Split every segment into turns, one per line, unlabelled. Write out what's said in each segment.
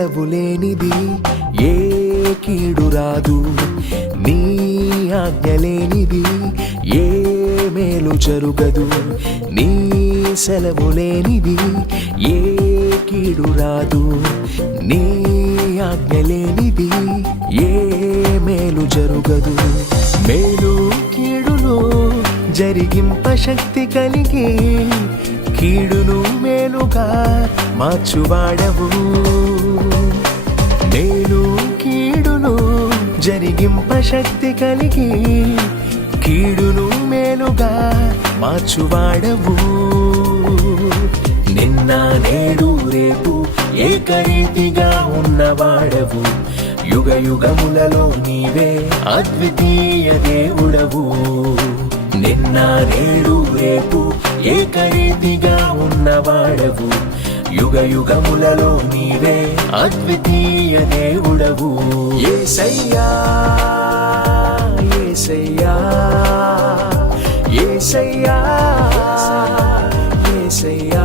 సెలవు లేనిది ఏ కీడు రాదు. నీ ఆజ్ఞ లేనిది ఏ మేలు జరుగదు. నీ సెలవు లేనిది ఏ కీడు రాదు. నీ ఆజ్ఞ లేనిది ఏ మేలు జరుగదు. మేలు కీడును జరిగింప శక్తి కలిగి కీడును మేలుగా మార్చువాడవు. జరిగింప శక్తి కలిగి కీడును మేలుగా మార్చువాడవు. నిన్న నేడు రేపు ఏకరీతిగా ఉన్నవాడవు. యుగ యుగములలో నీవే అద్వితీయ దేవుడవు. నిన్న నేడు రేపు ఏకరీతిగా ఉన్నవాడవు. యుగ యుగములలో నీవే అద్వితీయ దేవుడవు. ఏసయ్యా ఏసయ్యా ఏసయ్యా ఏసయ్యా.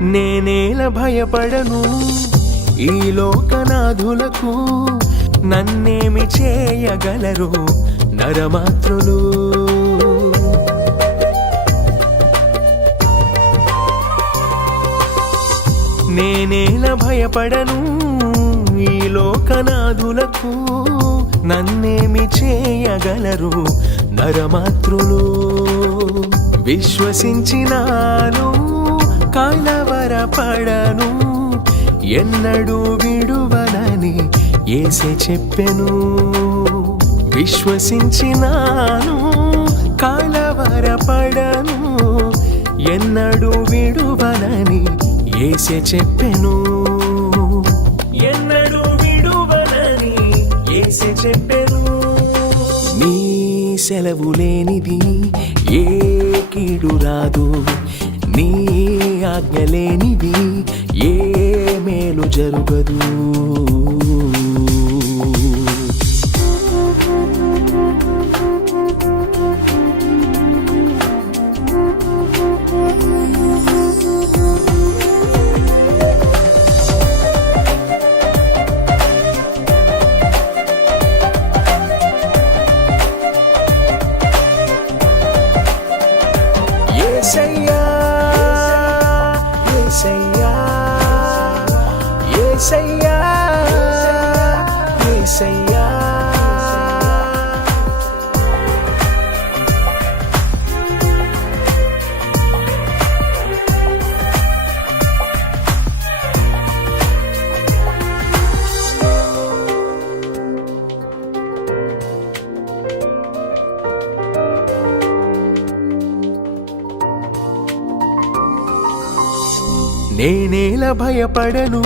నేనేల భయపడను? ఈ లోకనాథులకు నన్నేమి చేయగలరు నరమాత్రులు? నేనేల భయపడను? ఈ లోకనాథులకు నన్నేమి చేయగలరు నరమాత్రులు? విశ్వసించినాను కలవరపడను ఎన్నడూ విడువనని ఏసే చెప్పెను విశ్వసించినాను కలవరపడను ఎన్నడూ విడువనని ఏసే చెప్పెను ఎన్నడూ విడువనని ఏసే చెప్పెను నీ సెలవు లేనిది ఏ కీడు రాదు నీ ఆజ్ఞ లేనిది ఏ మేలు జరుగదు. ఏసయ్యా ఏసయ్యా నేనేల భయపడను.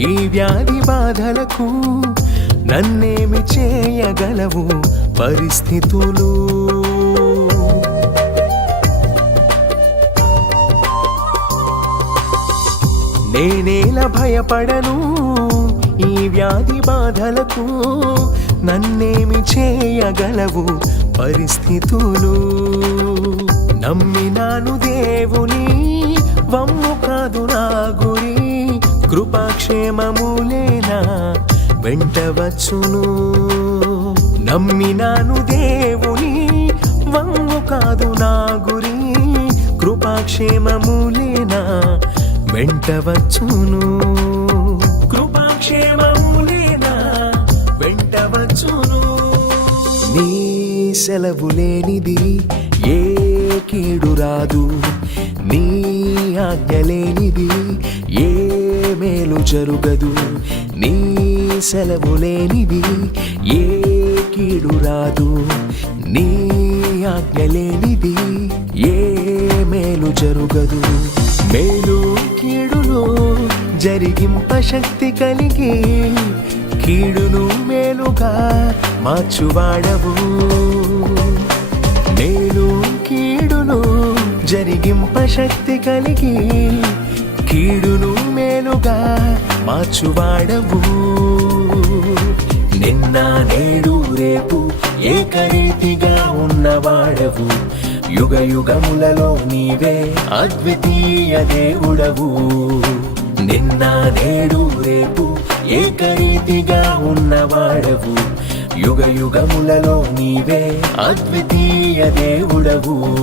ఈ వ్యాధి బాధలకు నన్నేమి చేయగలవు పరిస్థితులు? నేనేల భయపడను ఈ వ్యాధి బాధలకు నన్నేమి చేయగలవు పరిస్థితులు? నమ్మినాను దేవుని వమ్ము కాదు నా గురి. కృపాక్షేమములేనా? వెంటవచ్చును నమ్మినాను దేవుని వంగు కాదు నా గురి. కృపాక్షేమములేనా? వెంటవచ్చును కృపాక్షేమములేనా? సెలవు లేనిది ఏ కీడు రాదు. నీ ఆజ్ఞ లేనిది జరుగదు. నీ సెలవు లేనిది ఏ కీడు రాదు. నీ ఆజ్ఞ లేనిది ఏ మేలు జరుగదు. మేలు కీడులు జరిగింప శక్తి కలిగి కీడును మేలుగా మార్చువాడవు. మేలు కీడును జరిగింప శక్తి కలిగి కీడును మేలుగా మార్చువాడవు. నిన్న నేడు రేపు ఏకరీతిగా ఉన్నవాడవు. యుగ యుగములలో నీవే అద్వితీయ దేవుడవు. నిన్న నేడు రేపు ఏకరీతిగా ఉన్నవాడవు. యుగ యుగములలో నీవే అద్వితీయ దేవుడవు.